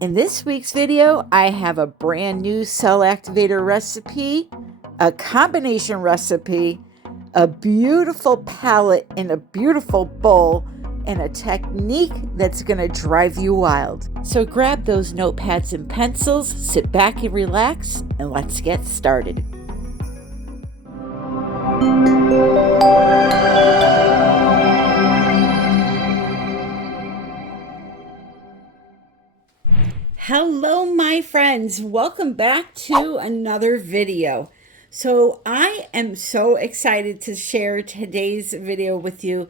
In this week's video, I have a brand new cell activator recipe, a combination recipe, a beautiful palette in a beautiful bowl, and a technique that's going to drive you wild. So grab those notepads and pencils, sit back and relax, and let's get started. Hello, my friends. Welcome back to another video. So I am so excited to share today's video with you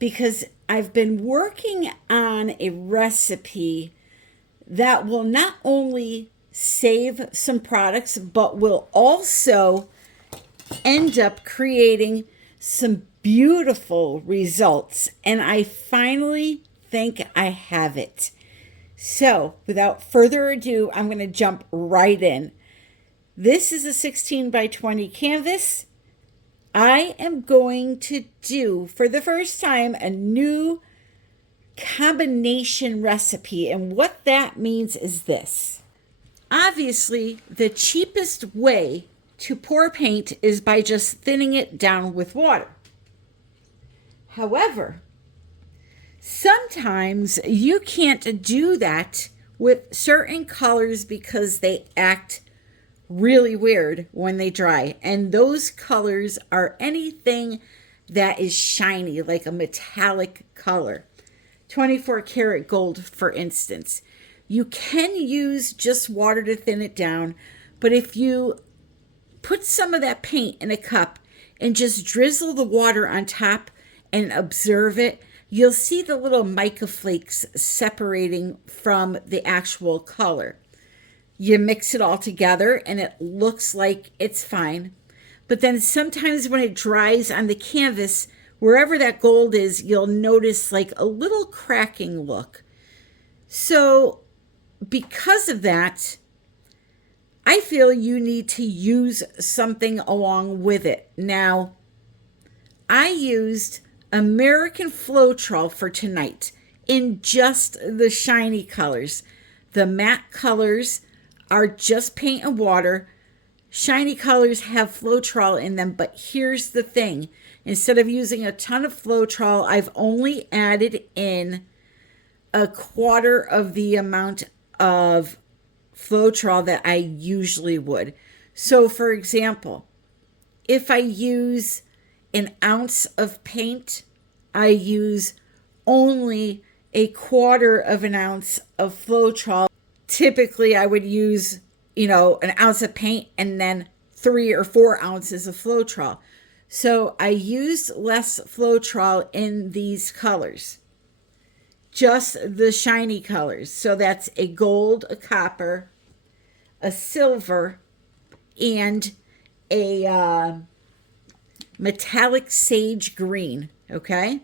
because I've been working on a recipe that will not only save some products, but will also end up creating some beautiful results. And I finally think I have it. So without further ado, I'm going to jump right in. This is a 16 by 20 canvas. I am going to do, for the first time, a new combination recipe. And what that means is this. Obviously, the cheapest way to pour paint is by just thinning it down with water. However, sometimes you can't do that with certain colors because they act really weird when they dry. And those colors are anything that is shiny, like a metallic color. 24 karat gold, for instance. You can use just water to thin it down, but if you put some of that paint in a cup and just drizzle the water on top and observe it, you'll see the little mica flakes separating from the actual color. You mix it all together and it looks like it's fine. But then sometimes when it dries on the canvas, wherever that gold is, you'll notice like a little cracking look. So because of that, I feel you need to use something along with it. Now, I used American Floetrol for tonight in just the shiny colors. The matte colors are just paint and water. Shiny colors have Floetrol in them, but here's the thing. Instead of using a ton of Floetrol, I've only added in a quarter of the amount of Floetrol that I usually would. So for example, if I use an ounce of paint, I use only a quarter of an ounce of Floetrol. Typically, I would use, an ounce of paint and then 3 or 4 ounces of Floetrol. So I used less Floetrol in these colors, just the shiny colors. So that's a gold, a copper, a silver, and a metallic sage green, okay?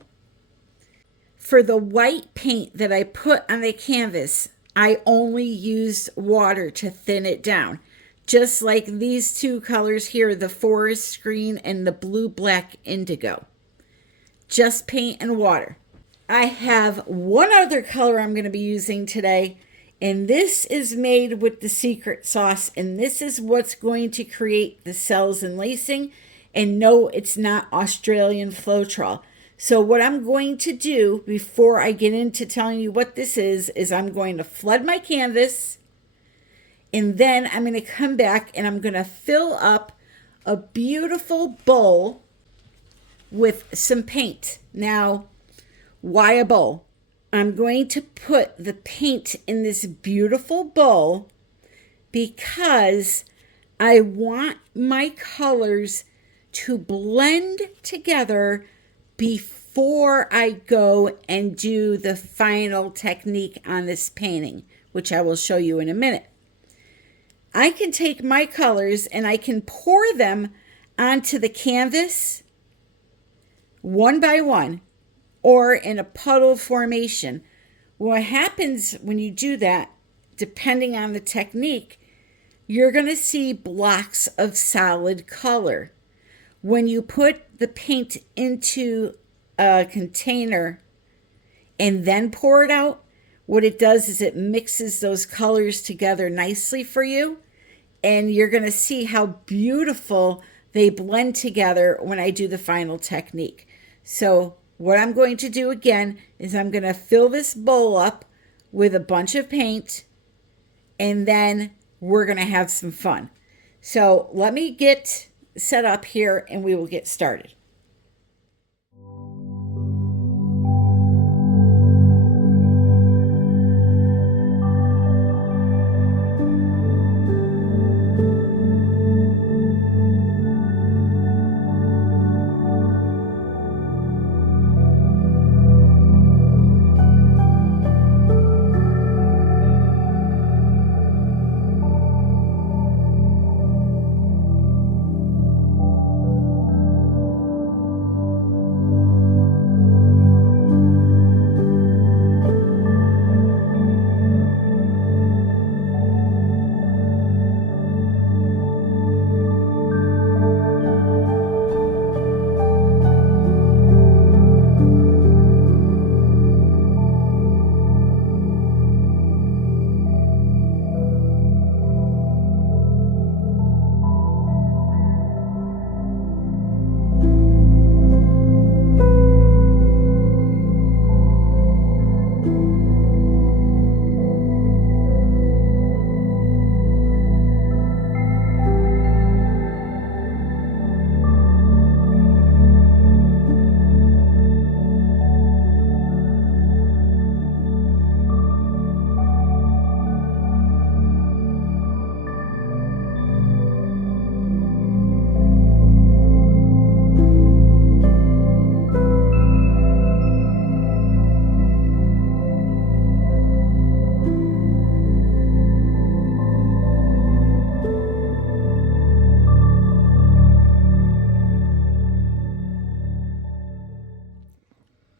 For the white paint that I put on the canvas, I only used water to thin it down. Just like these two colors here, the forest green and the blue black indigo. Just paint and water. I have one other color I'm going to be using today, and this is made with the secret sauce, and this is what's going to create the cells and lacing. And no, it's not Australian Floetrol. So what I'm going to do before I get into telling you what this is I'm going to flood my canvas, and then I'm going to come back and I'm going to fill up a beautiful bowl with some paint. Now, why a bowl? I'm going to put the paint in this beautiful bowl because I want my colors to blend together before I go and do the final technique on this painting, which I will show you in a minute. I can take my colors and I can pour them onto the canvas one by one or in a puddle formation. What happens when you do that, depending on the technique, you're going to see blocks of solid color. When you put the paint into a container and then pour it out, what it does is it mixes those colors together nicely for you. And you're going to see how beautiful they blend together when I do the final technique. So what I'm going to do again is I'm going to fill this bowl up with a bunch of paint, and then we're going to have some fun. So let me get set up here and we will get started.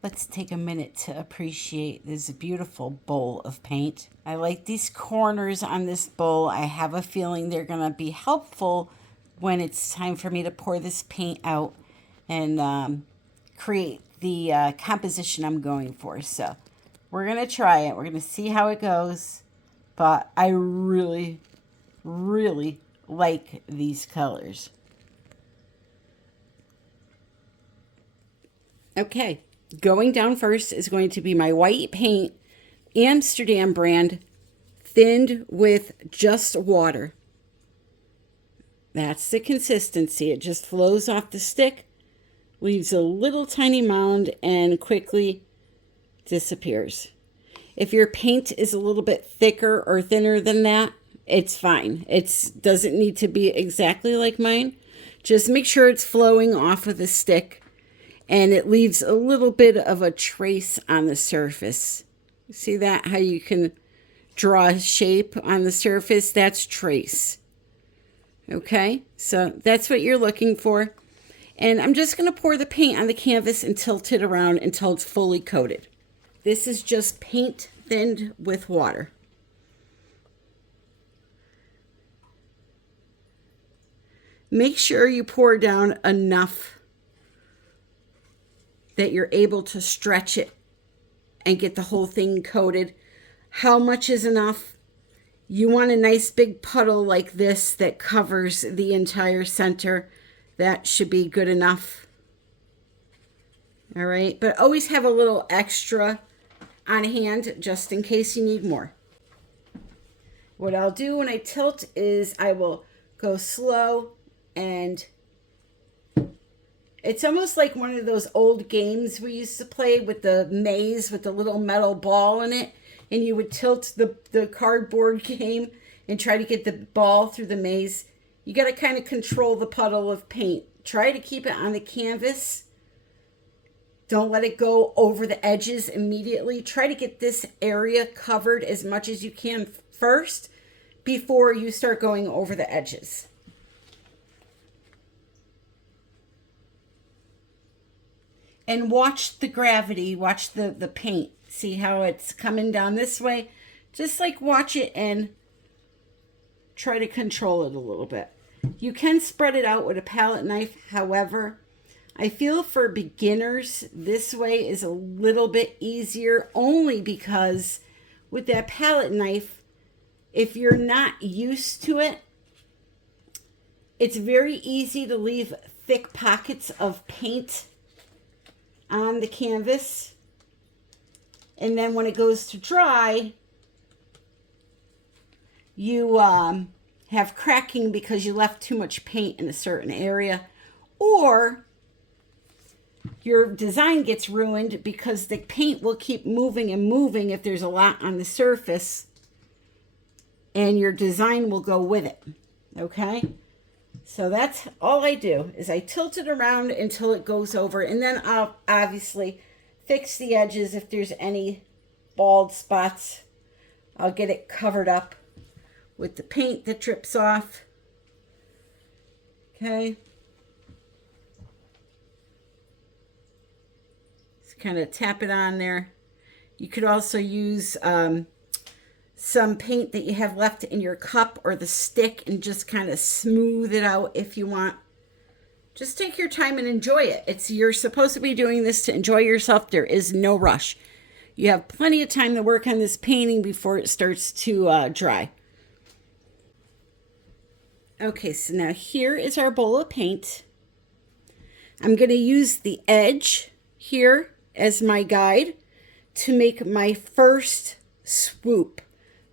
Let's take a minute to appreciate this beautiful bowl of paint. I like these corners on this bowl. I have a feeling they're going to be helpful when it's time for me to pour this paint out and create the composition I'm going for. So we're going to try it. We're going to see how it goes. But I really, really like these colors. Okay. Going down first is going to be my white paint, Amsterdam brand, thinned with just water. That's the consistency. It just flows off the stick, leaves a little tiny mound, and quickly disappears. If your paint is a little bit thicker or thinner than that, it's fine. It doesn't need to be exactly like mine. Just make sure it's flowing off of the stick. And it leaves a little bit of a trace on the surface. See that? How you can draw a shape on the surface? That's trace. Okay? So that's what you're looking for. And I'm just going to pour the paint on the canvas and tilt it around until it's fully coated. This is just paint thinned with water. Make sure you pour down enough that you're able to stretch it and get the whole thing coated. How much is enough? You want a nice big puddle like this that covers the entire center. That should be good enough. All right, but always have a little extra on hand just in case you need more. What I'll do when I tilt is I will go slow, and it's almost like one of those old games we used to play with the maze with the little metal ball in it. And you would tilt the cardboard game and try to get the ball through the maze. You got to kind of control the puddle of paint. Try to keep it on the canvas. Don't let it go over the edges immediately. Try to get this area covered as much as you can first before you start going over the edges. And watch the gravity, watch the paint. See how it's coming down this way? Just like watch it and try to control it a little bit. You can spread it out with a palette knife. However, I feel for beginners, this way is a little bit easier only because with that palette knife, if you're not used to it, it's very easy to leave thick pockets of paint on the canvas. And then when it goes to dry, you have cracking because you left too much paint in a certain area, or your design gets ruined because the paint will keep moving and moving if there's a lot on the surface, and your design will go with it. Okay, so that's all I do is I tilt it around until it goes over, and then I'll obviously fix the edges. If there's any bald spots, I'll get it covered up with the paint that drips off. Okay, just kind of tap it on there. You could also use some paint that you have left in your cup or the stick and just kind of smooth it out if you want. Just take your time and enjoy it. You're supposed to be doing this to enjoy yourself. There is no rush. You have plenty of time to work on this painting before it starts to dry. Okay, so now here is our bowl of paint. I'm going to use the edge here as my guide to make my first swoop.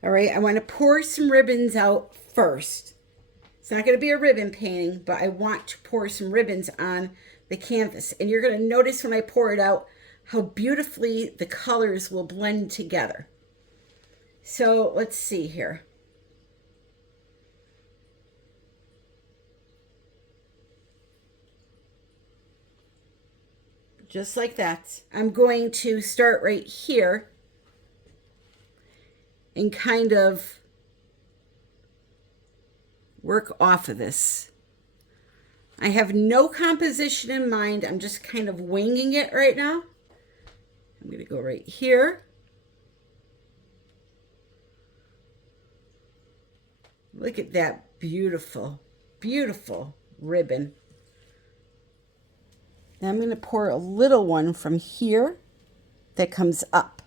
All right, I want to pour some ribbons out first. It's not going to be a ribbon painting, but I want to pour some ribbons on the canvas. And you're going to notice when I pour it out how beautifully the colors will blend together. So let's see here. Just like that. I'm going to start right here and kind of work off of this. I have no composition in mind. I'm just kind of winging it right now. I'm going to go right here. Look at that beautiful, beautiful ribbon. Now I'm going to pour a little one from here that comes up.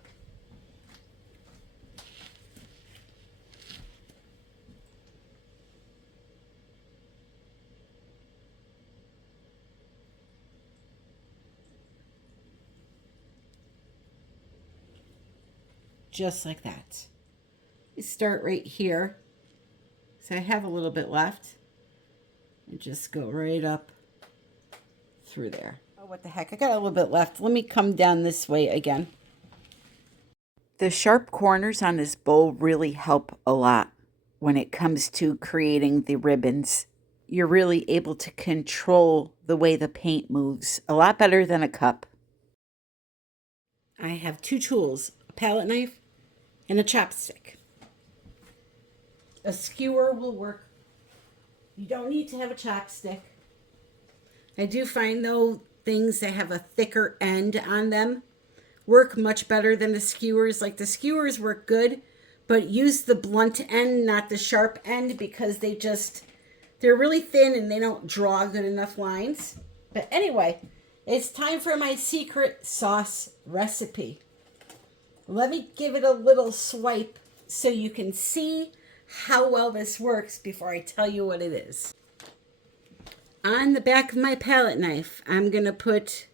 Just like that. You start right here. So I have a little bit left. And just go right up through there. Oh, what the heck? I got a little bit left. Let me come down this way again. The sharp corners on this bowl really help a lot when it comes to creating the ribbons. You're really able to control the way the paint moves a lot better than a cup. I have two tools, a palette knife and a chopstick. A skewer will work. You don't need to have a chopstick. I do find, though, things that have a thicker end on them work much better than the skewers. Like the skewers work good, but use the blunt end, not the sharp end, because they're really thin and they don't draw good enough lines. But anyway, it's time for my secret sauce recipe. Let me give it a little swipe so you can see how well this works before I tell you what it is. On the back of my palette knife, I'm going to put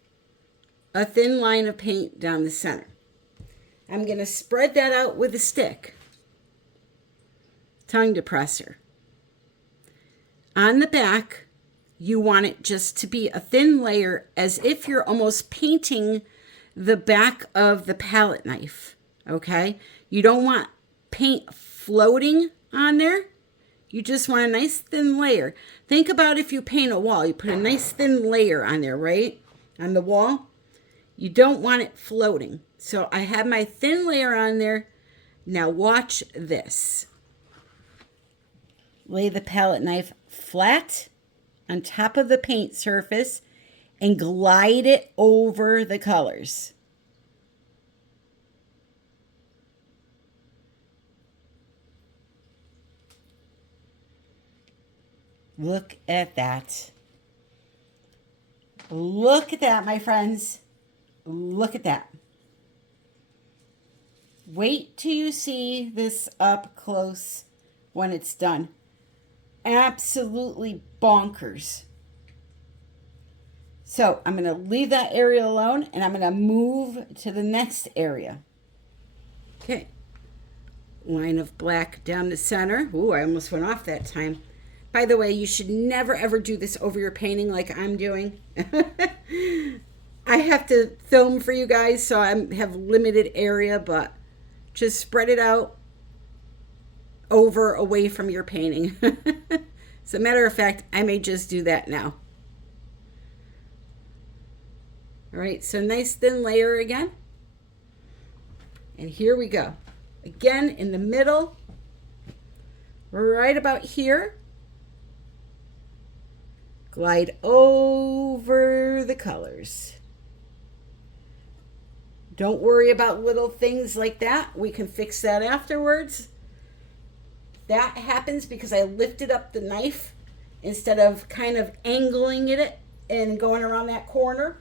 a thin line of paint down the center. I'm going to spread that out with a stick, tongue depressor. On the back, you want it just to be a thin layer, as if you're almost painting the back of the palette knife, okay? You don't want paint floating on there. You just want a nice thin layer. Think about if you paint a wall. You put a nice thin layer on there, right? On the wall. You don't want it floating. So I have my thin layer on there. Now watch this. Lay the palette knife flat on top of the paint surface and glide it over the colors. Look at that. Look at that, my friends. Look at that. Wait till you see this up close when it's done. Absolutely bonkers. So I'm going to leave that area alone and I'm going to move to the next area. Okay. Line of black down the center. Ooh, I almost went off that time. By the way, you should never ever do this over your painting like I'm doing. I have to film for you guys, so I have limited area, but just spread it out over away from your painting. As a matter of fact, I may just do that now. All right, so nice thin layer again. And here we go. Again, in the middle, right about here. Glide over the colors. Don't worry about little things like that. We can fix that afterwards. That happens because I lifted up the knife instead of kind of angling it and going around that corner.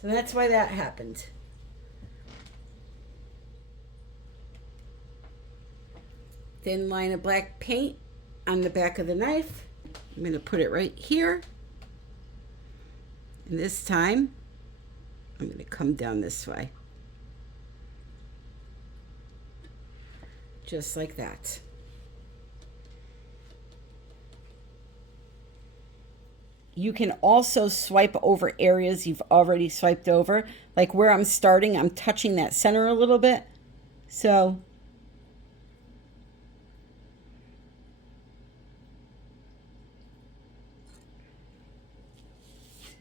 So that's why that happened. Thin line of black paint on the back of the knife. I'm going to put it right here. And this time, I'm going to come down this way. Just like that. You can also swipe over areas you've already swiped over. Like where I'm starting, I'm touching that center a little bit. So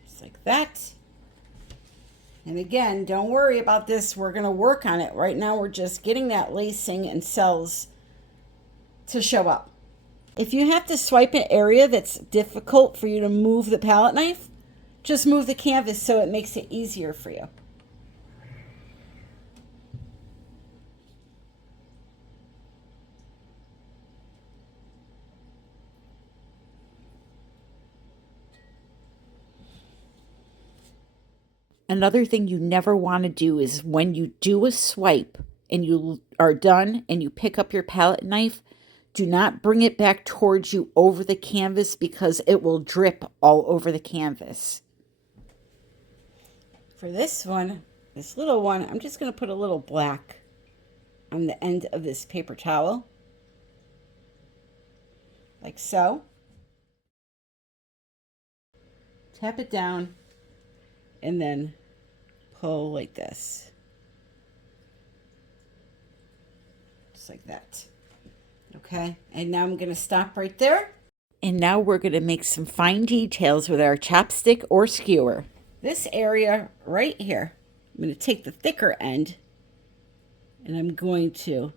just like that. And again, don't worry about this. We're going to work on it. Right now, we're just getting that lacing and cells to show up. If you have to swipe an area that's difficult for you to move the palette knife, just move the canvas so it makes it easier for you. Another thing you never want to do is when you do a swipe and you are done and you pick up your palette knife, do not bring it back towards you over the canvas because it will drip all over the canvas. For this one, this little one, I'm just going to put a little black on the end of this paper towel. Like so. Tap it down and then pull like this. Just like that. Okay, and now I'm going to stop right there. And now we're going to make some fine details with our chopstick or skewer. This area right here, I'm going to take the thicker end and I'm going to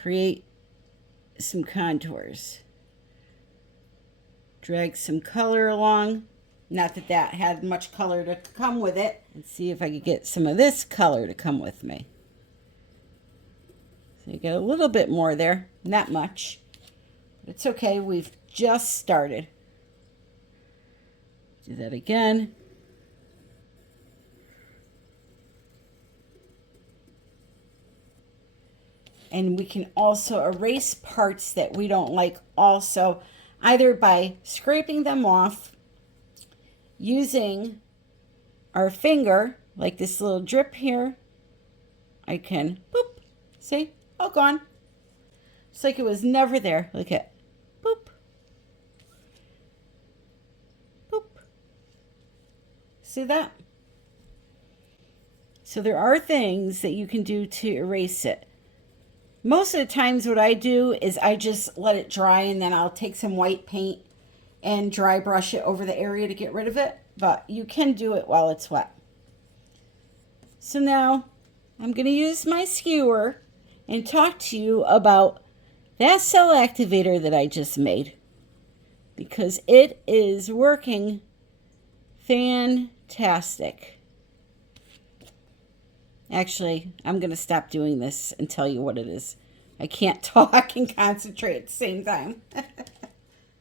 create some contours. Drag some color along. Not that that had much color to come with it. Let's see if I could get some of this color to come with me. So you get a little bit more there, not much. But it's okay, we've just started. Do that again. And we can also erase parts that we don't like also, either by scraping them off, using our finger, like this little drip here. I can, boop, see? All gone. It's like it was never there. Look at, boop, boop. See that? So there are things that you can do to erase it. Most of the times what I do is I just let it dry and then I'll take some white paint and dry brush it over the area to get rid of it. But you can do it while it's wet. So now I'm going to use my skewer and talk to you about that cell activator that I just made, because it is working fantastic. Actually, I'm going to stop doing this and tell you what it is. I can't talk and concentrate at the same time.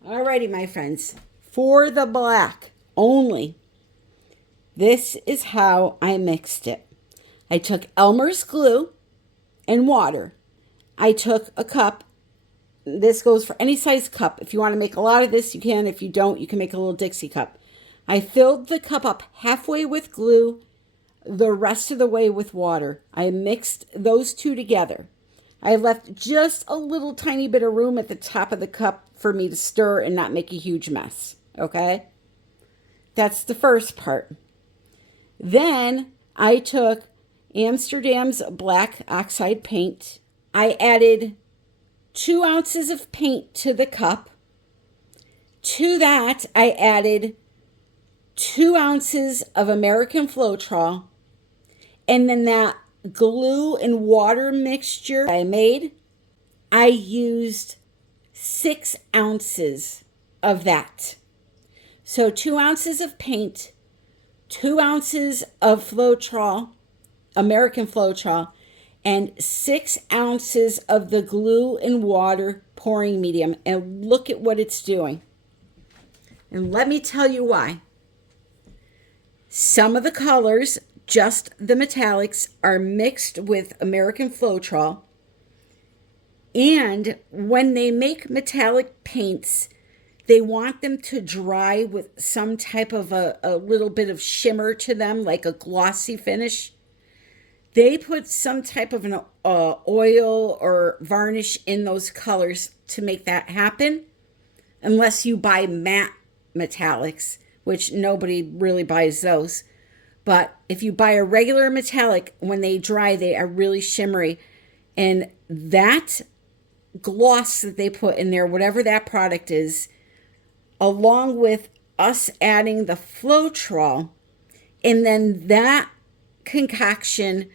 Alrighty, my friends. For the black only, this is how I mixed it. I took Elmer's glue and water. I took a cup. This goes for any size cup. If you want to make a lot of this, you can. If you don't, you can make a little Dixie cup. I filled the cup up halfway with glue, the rest of the way with water. I mixed those two together. I left just a little tiny bit of room at the top of the cup for me to stir and not make a huge mess. Okay? That's the first part. Then I took Amsterdam's black oxide paint. I added 2 ounces of paint to the cup. To that, I added 2 ounces of American Floetrol. And then that glue and water mixture I made, I used 6 ounces of that. So 2 ounces of paint, 2 ounces of Floetrol, American Floetrol, and 6 ounces of the glue and water pouring medium. And look at what it's doing. And let me tell you why. Some of the colors, just the metallics, are mixed with American Floetrol. And when they make metallic paints, they want them to dry with some type of a little bit of shimmer to them, like a glossy finish. They put some type of an oil or varnish in those colors to make that happen, unless you buy matte metallics, which nobody really buys those. But if you buy a regular metallic, when they dry, they are really shimmery. And that gloss that they put in there, whatever that product is, along with us adding the Floetrol, and then that concoction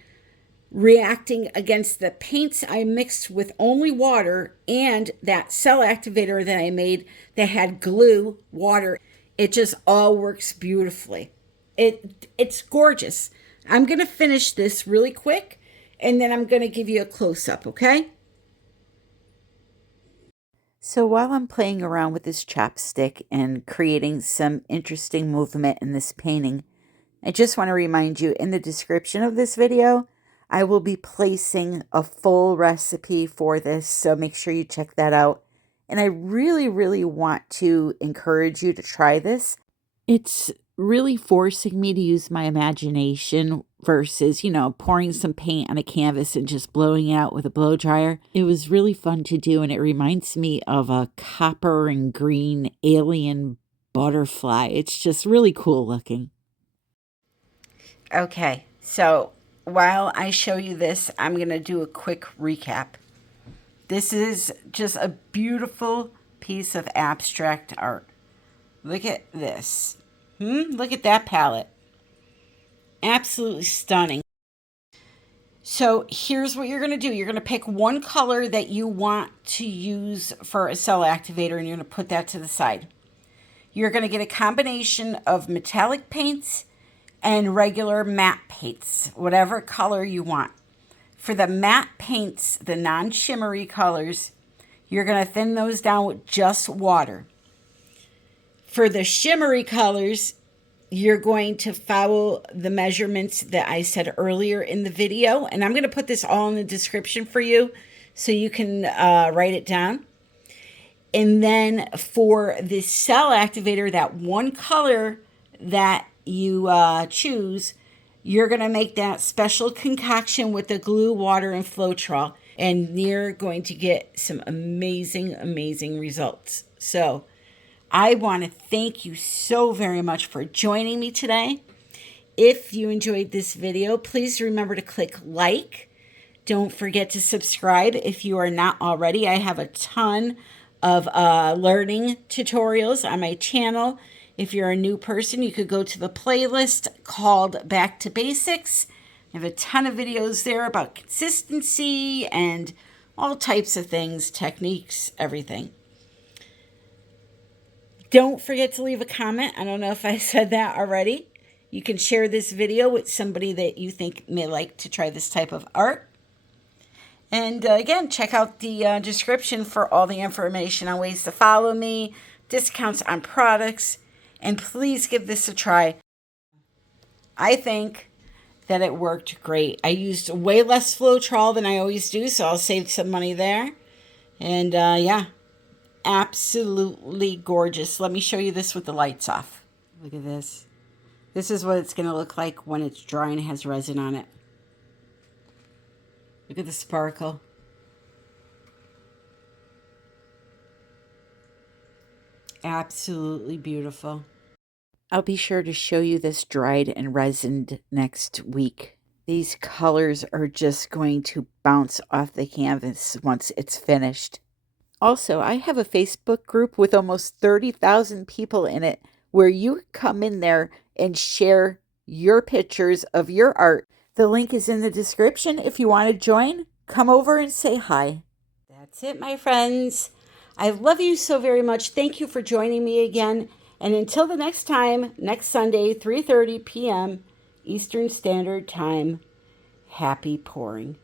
reacting against the paints I mixed with only water and that cell activator that I made that had glue, water, it just all works beautifully. It's gorgeous. I'm going to finish this really quick, and then I'm going to give you a close-up, okay? So while I'm playing around with this chopstick and creating some interesting movement in this painting, I just want to remind you, in the description of this video, I will be placing a full recipe for this, so make sure you check that out. And I really, really want to encourage you to try this. It's really forcing me to use my imagination versus, pouring some paint on a canvas and just blowing it out with a blow dryer. It was really fun to do, and it reminds me of a copper and green alien butterfly. It's just really cool looking. Okay, so while I show you this, I'm going to do a quick recap. This is just a beautiful piece of abstract art. Look at this. Look at that palette. Absolutely stunning. So here's what you're going to do. You're going to pick one color that you want to use for a cell activator, and you're going to put that to the side. You're going to get a combination of metallic paints and regular matte paints, whatever color you want. For the matte paints, the non-shimmery colors, you're going to thin those down with just water. For the shimmery colors, you're going to follow the measurements that I said earlier in the video. And I'm going to put this all in the description for you so you can write it down. And then for the cell activator, that one color that you choose, you're going to make that special concoction with the glue, water, and Floetrol. And you're going to get some amazing, amazing results. So I want to thank you so very much for joining me today. If you enjoyed this video, please remember to click like. Don't forget to subscribe if you are not already. I have a ton of learning tutorials on my channel. If you're a new person, you could go to the playlist called Back to Basics. I have a ton of videos there about consistency and all types of things, techniques, everything. Don't forget to leave a comment. I don't know if I said that already. You can share this video with somebody that you think may like to try this type of art. And again, check out the description for all the information on ways to follow me, discounts on products, and please give this a try. I think that it worked great. I used way less Floetrol than I always do, so I'll save some money there. And yeah, absolutely gorgeous. Let me show you this with the lights off. Look at this. This is what it's going to look like when it's dry and has resin on it. Look at the sparkle. Absolutely beautiful. I'll be sure to show you this dried and resined next week. These colors are just going to bounce off the canvas once it's finished. Also, I have a Facebook group with almost 30,000 people in it where you come in there and share your pictures of your art. The link is in the description. If you want to join, come over and say hi. That's it, my friends. I love you so very much. Thank you for joining me again. And until the next time, next Sunday, 3:30 p.m. Eastern Standard Time, happy pouring.